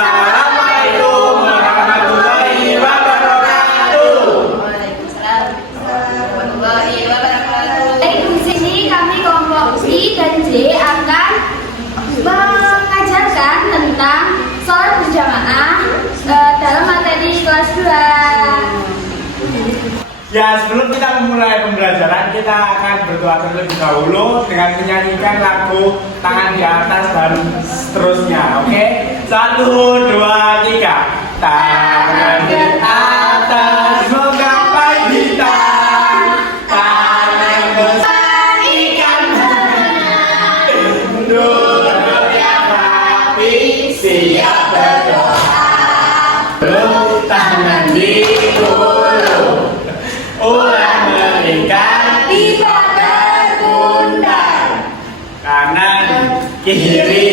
Assalamualaikum warahmatullahi wabarakatuh. Waalaikumsalam warahmatullahi wabarakatuh. Di sini kami kelompok I dan J akan mengajarkan tentang sholat berjamaah dalam materi kelas 2. Ya, sebelum kita memulai pembelajaran, kita akan berdoa terlebih dahulu dengan menyanyikan lagu Tangan di Atas dan seterusnya. Oke? 1, 2, 3. Tangan di atas menggapai bintang, tangan besar ikan duduk yang rapi siap berdoa. Tangan di hulu, ulang melingkar di pundak, kanan kiri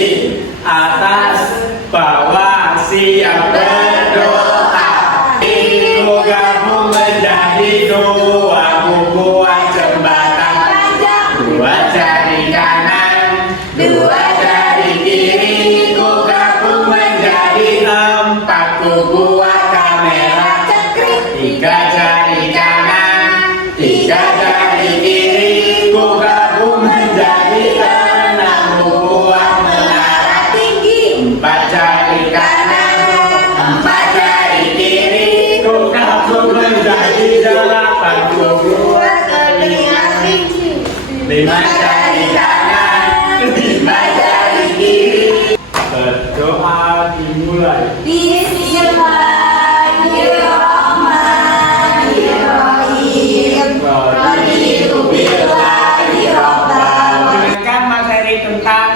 atas bawah siap berdoa. Ilmu gabung menjadi dua buah jembatan, dua jari kanan, dua jari kiri, ku gabung menjadi 4 buah kamera, 3 jari kanan, 3 jari kiri, ku gabung menjadi 6 buah menara tinggi, 4 jari kanan, 4 jari kiri, ku gabung menjadi 8 buah telinga tinggi, 5 jari kanan, 5 jari kiri. Berdoa dimulai. Dengarkan materi tentang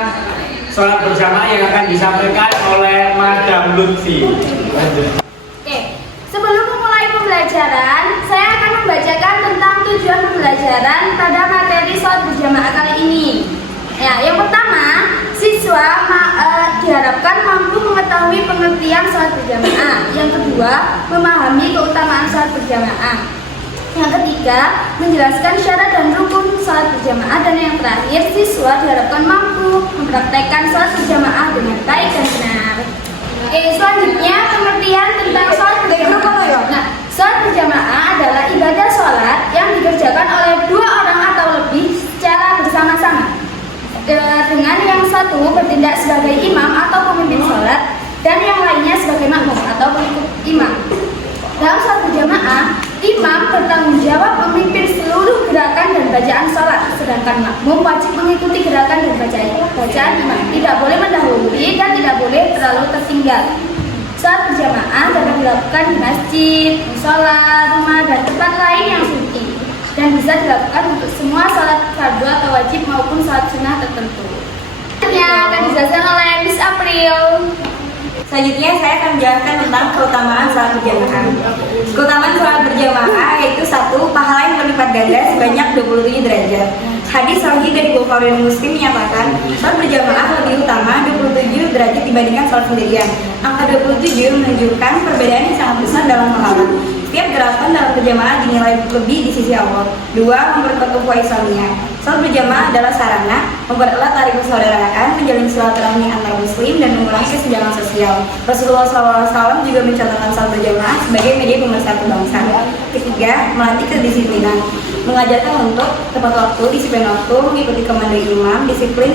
sholat berjamaah yang akan disampaikan oleh Madam Lutfi. Oke, sebelum memulai pembelajaran, saya akan membacakan tentang tujuan pembelajaran pada materi sholat berjamaah kali ini. Ya, yang pertama, siswa diharapkan mampu mengetahui pengertian sholat berjamaah. Yang kedua, memahami keutamaan sholat berjamaah. Yang ketiga, menjelaskan syarat dan rukun sholat berjamaah. Dan yang terakhir, siswa diharapkan mampu mempraktekkan sholat berjamaah dengan baik dan benar. Oke, selanjutnya pengertian tentang sholat berjamaah. Nah, sholat berjamaah adalah ibadah sholat yang dikerjakan oleh 2 orang atau lebih secara bersama-sama, dengan yang satu bertindak sebagai imam atau pemimpin sholat dan yang lainnya sebagai makmum atau pengikut imam. Dalam sholat berjamaah, imam bertanggung jawab memimpin seluruh gerakan dan bacaan sholat, sedangkan makmum wajib mengikuti gerakan dan bacaan imam, tidak boleh mendahului dan tidak boleh terlalu tertinggal. Sholat berjamaah dapat dilakukan di masjid, musola, rumah, dan tempat lain yang suci, dan bisa dilakukan untuk semua sholat fardu atau wajib maupun sholat sunnah tertentu. Selanjutnya akan dijelaskan oleh Miss April. Selanjutnya saya akan menjelaskan tentang keutamaan sholat berjamaah. Keutamaan sholat berjamaah yaitu 1. Pahala yang berlipat ganda sebanyak 27 derajat. Hadis sahih dari Bukhari dan Muslim menyatakan sholat berjamaah lebih utama 27 derajat dibandingkan sholat sendirian. Angka 27 menunjukkan perbedaan yang sangat besar dalam pahala. Setiap gerakan dalam berjamaah dinilai lebih di sisi Allah. 2. Memperkuat ukhuwah Islamiyah. Sholat berjamaah adalah sarana mempererat tali persaudaraan, menjalin silaturahmi antar muslim, dan mengurangi kesenjangan sosial. Rasulullah SAW juga mencontohkan sholat berjamaah sebagai media pemersatu bangsa. Ketiga, melatih kedisiplinan. Mengajarkan untuk tepat waktu, disiplin waktu, mengikuti komando imam, disiplin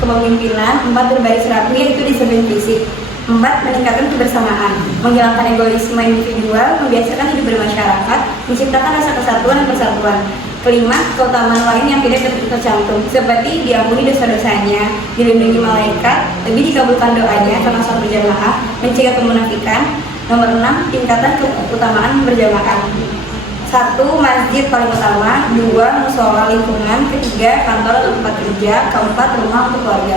kepemimpinan. 4. Berbaris rapi, yaitu disiplin fisik. 4. Meningkatkan kebersamaan, menghilangkan egoisme individual, membiasakan hidup bermasyarakat, menciptakan rasa kesatuan dan persatuan. 5. Keutamaan lain yang tidak tercantum, seperti diampuni dosa-dosanya, dilindungi malaikat, lebih dikabulkan doanya karena sholat berjamaah, mencegah kemunafikan. Nomor 6. Tingkatan keutamaan berjamaah. 1. Masjid paling utama. 2. Musola lingkungan. 3. Kantor atau tempat kerja. 4. Rumah untuk keluarga.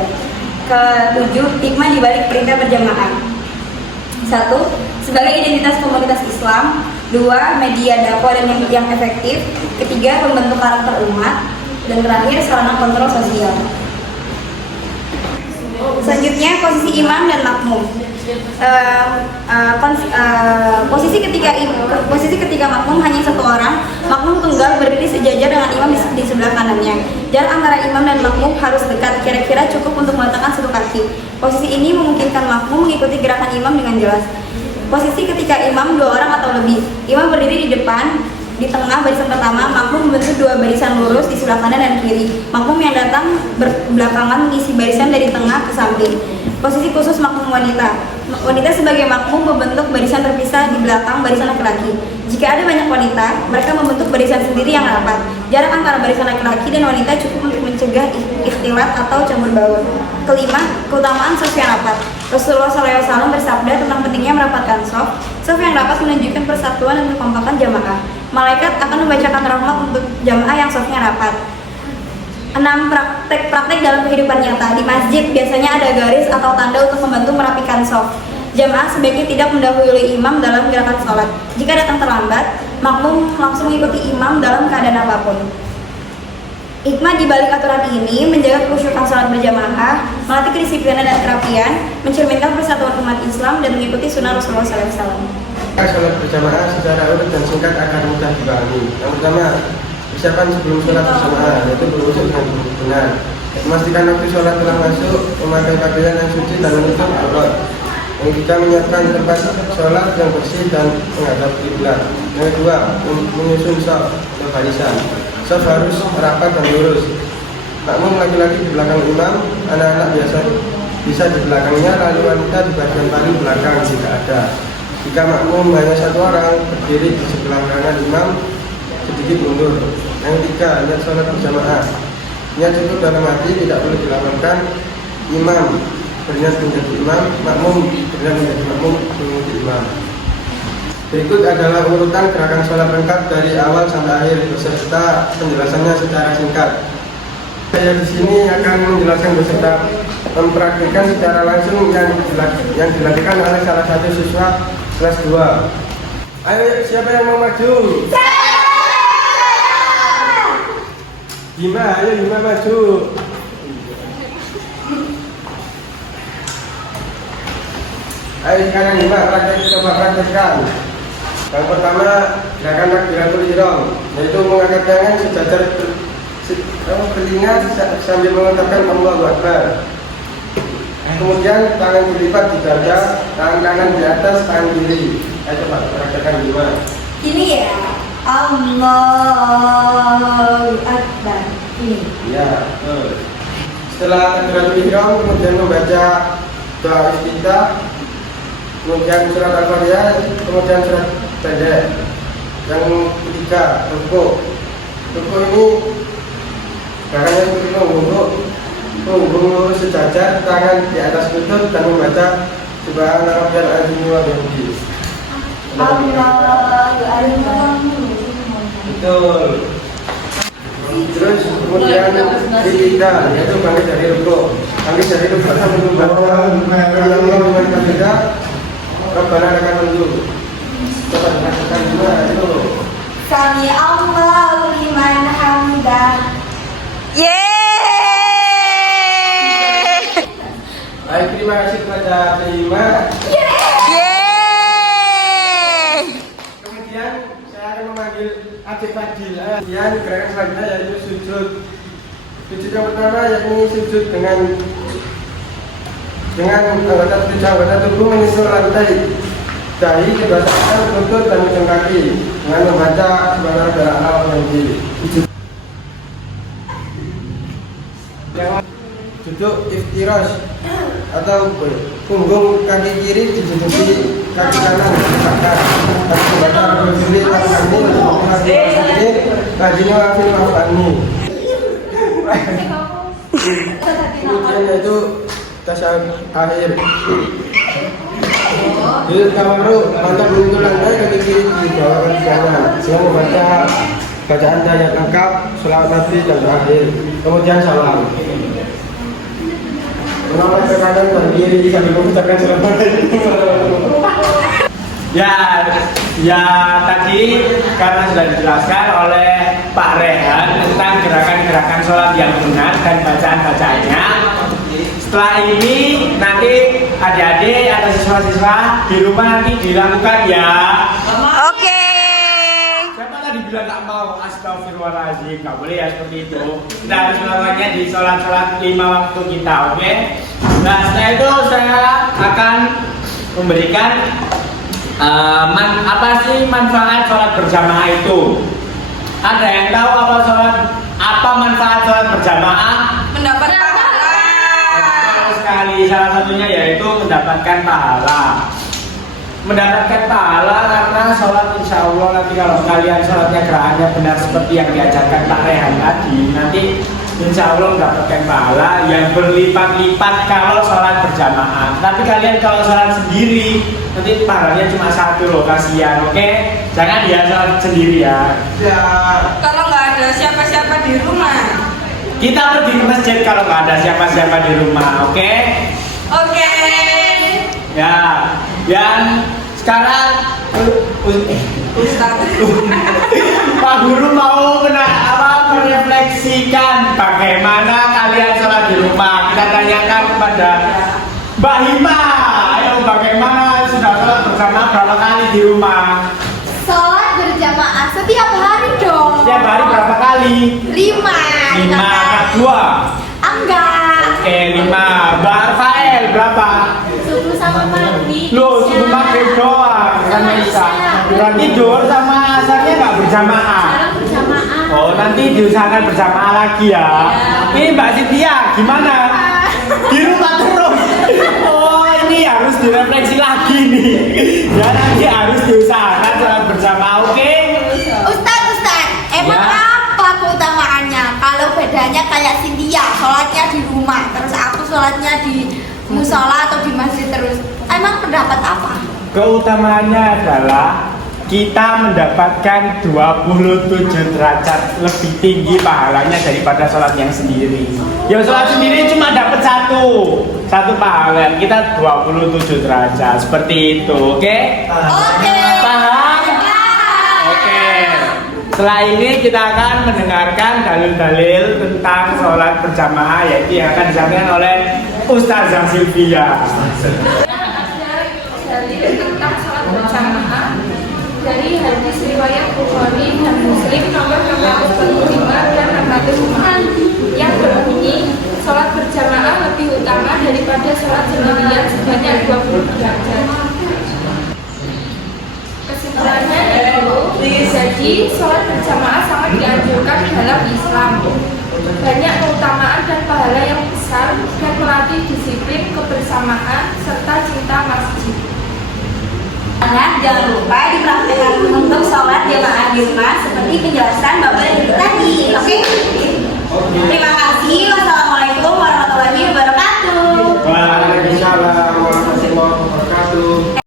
7. Hikmah dibalik perintah berjamaah. 1. Sebagai identitas komunitas Islam. 2. Media dakwah dan yang efektif. 3. Membentuk karakter umat. Dan terakhir, sarana kontrol sosial. Selanjutnya posisi imam dan makmum. Posisi ketika makmum hanya satu orang, makmum tunggal berdiri sejajar dengan imam di sebelah kanannya. Jarak antara imam dan makmum harus dekat, kira-kira cukup untuk meletakkan satu kaki. Posisi ini memungkinkan makmum mengikuti gerakan imam dengan jelas. Posisi ketika imam dua orang atau lebih, imam berdiri di depan, di tengah barisan pertama, makmum membentuk dua barisan lurus di sebelah kanan dan kiri. Makmum yang datang berbelakangan mengisi barisan dari tengah ke samping. Posisi khusus makmum wanita. Wanita sebagai makmum membentuk barisan terpisah di belakang barisan laki-laki. Jika ada banyak wanita, mereka membentuk barisan sendiri yang rapat. Jarak antara barisan laki-laki dan wanita cukup untuk mencegah ikhtilat atau campur baur. Kelima, keutamaan shaf yang rapat. Rasulullah SAW bersabda tentang pentingnya merapatkan shaf. Shaf yang rapat menunjukkan persatuan dan kekompakan jamaah. Malaikat akan membacakan rahmat untuk jamaah yang shafnya rapat. 6. Praktek dalam kehidupan nyata. Di masjid biasanya ada garis atau tanda untuk membantu merapikan shaf. Jamaah sebaiknya tidak mendahului imam dalam gerakan sholat. Jika datang terlambat, makmum langsung mengikuti imam dalam keadaan apapun. Hikmah di balik aturan ini menjaga kekhusyukan sholat berjamaah, melatih kedisiplinan dan kerapian, mencerminkan persatuan umat Islam dan mengikuti sunnah Rasulullah SAW. Sholat berjamaah secara urut dan singkat agar mudah dipahami. Yang pertama, persiapan sebelum sholat berjamaah, yaitu berusul dengan benar. Memastikan waktu sholat telah masuk, memakai pakaian yang suci dan menutup aurat. Yang ketiga, menyiapkan tempat sholat yang bersih dan menghadap kiblat. Yang kedua, menyusun shaf atau barisan. Shaf harus rapat dan lurus. Makmum laki-laki di belakang imam, anak-anak biasa bisa di belakangnya, lalu wanita di bagian paling belakang jika ada. Jika makmum hanya satu orang, berdiri di sebelah kanan imam, sedikit mundur. Yang ketiga, niat sholat berjamaah. Niat cukup dalam hati, tidak perlu dilakukan. Imam berniat menjadi imam, makmum berniat menjadi makmum mengikuti imam. Berikut adalah urutan gerakan sholat lengkap dari awal sampai akhir beserta penjelasannya secara singkat. Saya di sini akan menjelaskan beserta mempraktikkan secara langsung yang dilakukan oleh salah satu siswa kelas 2. Ayo, siapa yang mau maju? Dima, ayo Dima maju. Ayo sekarang Dima, coba praktekkan. Yang pertama, gerakan takbiratul ihram, yaitu mengangkat tangan sejajar berlingas sambil mengucapkan Allahu Akbar. Kemudian tangan dilipat di dada, tangan kanan di atas, tangan kiri. Ayo coba praktekkan Dima. Ini ya, Allahu Akbar. Ini. Ya. Setelah takbiratul ihram, kemudian membaca doa iftitah, kemudian surat Al-Fatihah, kemudian surat pendek. Yang ketiga, rukuk. Rukuk ini gerakannya seperti punggung lurus sejajar, tangan di atas lutut dan membaca Subhana rabbiyal azim wa bihamdihi. Betul. Terus kemudian ketiga, yaitu bangkit dari rukuk. Bangkit dari rukuk sambil membaca Rabbana lakal hamdu. Coba dilakukan juga itu. Sami Allahu liman hamidah. Yeay! Baik, terima kasih kepada Prima. Yeay! Kemudian saya akan memanggil Adik Fadil. Kemudian gerakan selanjutnya yaitu sujud. Sujud yang pertama yakni sujud dengan anggota tubuh menyentuh lantai. Dahi kedua tangan, lutut dan ujung kaki dengan membaca Subhana rabbiyal a'la wa bihamdihi. Duduk iftirash atau punggung kaki kiri diduduki kaki kanan di belakang. Membaca Rabbul Kemudian yaitu tasyahud akhir. Di tawarruk, mantap menyentuh lantai, kaki kiri di bawah kaki kanan. Dengan membaca bacaan tahiyat lengkap, selawat Nabi dan doa akhir. Kemudian salam. Menoleh ke kanan dan kiri sambil mengucapkan selamat. Ya tadi karena sudah dijelaskan oleh Pak Rehan tentang gerakan-gerakan sholat yang benar dan bacaan-bacaannya. setelah ini nanti adik-adik atau siswa-siswa di rumah nanti dilakukan ya. Oke. Siapa tadi bilang tak mau? Astagfirullahaladzim, nggak boleh ya seperti itu. Kita harus melakukannya di sholat-sholat 5 waktu kita, oke? Nah setelah itu saya akan memberikan apa sih manfaat sholat berjamaah itu? Ada yang tahu apa manfaat sholat berjamaah? Mendapat pahala. Betul sekali, salah satunya yaitu mendapatkan pahala. Mendapatkan pahala karena sholat insya Allah nanti kalau kalian sholatnya gerakannya benar seperti yang diajarkan Pak Rehan tadi, nanti insya Allah mendapatkan pahala yang berlipat-lipat kalau sholat berjamaah. Tapi kalian kalau sholat sendiri nanti pahalanya cuma satu loh, kasihan, oke? Jangan ya sholat sendiri ya. Kalau nggak ada siapa-siapa di rumah. Kita pergi ke masjid kalau nggak ada siapa-siapa di rumah, oke? Oke. Ya, yang sekarang Ustaz. Pak Guru mau merefleksikan bagaimana kalian sholat di rumah. Kita tanyakan kepada Mbak Hima, ayo bagaimana sudah sholat bersama berapa kali di rumah? Sholat berjamaah setiap hari dong. Setiap hari berapa kali? 5. 5 2. Enggak. Oke 5. Mbak Rafael berapa? Subuh sama maghrib. Loh, subuh maghrib doang sama Isya. Berarti zuhur sama asarnya nggak berjamaah. Sekarang berjamaah. Oh, nanti diusahakan berjamaah lagi ya. Ini Mbak Cynthia, gimana? Di rumah terus. Oh, ini harus direfleksi lagi nih. Ya, nanti harus diusahakan sholat berjamaah, oke? Ustaz, emang Ya. apa keutamaannya? Kalau bedanya kayak Cynthia, sholatnya di rumah, terus aku sholatnya di musola atau di masjid terus. Emang pendapat apa? Keutamaannya adalah kita mendapatkan 27 derajat lebih tinggi pahalanya daripada sholat yang sendiri. Ya sholat sendiri cuma dapat satu pahala, kita 27 derajat seperti itu, oke? Oke. Paham? Oke. Setelah ini kita akan mendengarkan dalil-dalil tentang sholat berjamaah, yaitu yang akan disampaikan oleh Ustazah Sylvia. Dalil tentang sholat berjamaah dari hadis riwayat Bukhari dan Muslim nomor 645 dan 604 yang berbunyi sholat berjamaah lebih utama daripada sholat sendirian sebanyak 20 derajat. Kesimpulannya yaitu, jadi sholat berjamaah sangat dianjurkan dalam Islam. Banyak keutamaan dan pahala yang besar dan melatih disiplin kebersamaan serta cinta masjid. Jangan lupa dipraktekkan untuk sholat jamaah di rumah seperti penjelasan Bapak tadi. Oke? Terima kasih. Wassalamualaikum.